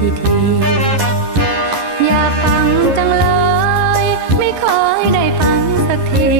ที่เทอย่าฟังจังเลย ไม่เคยได้ฟังสักที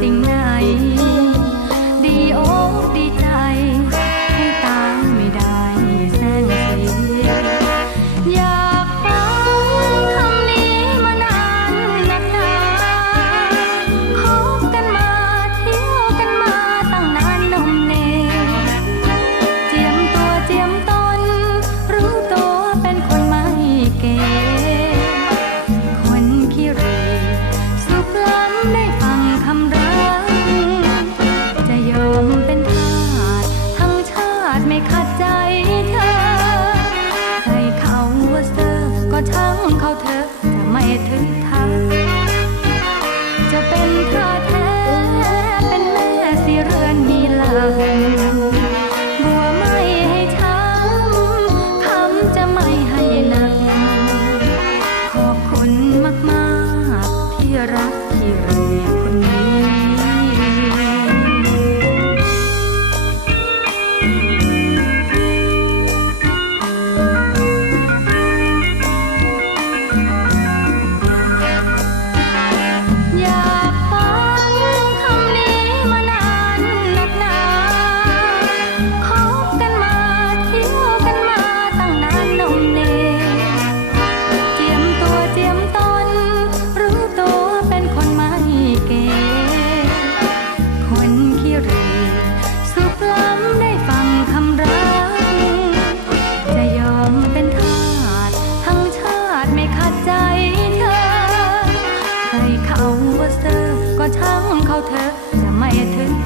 tình này ไม่ขัดใจเธอ ให้เขาว่าเธอก็ช่างเขาเธอจะไม่ถึงทาง ทั้งเขาเธอะจะไม่ถึง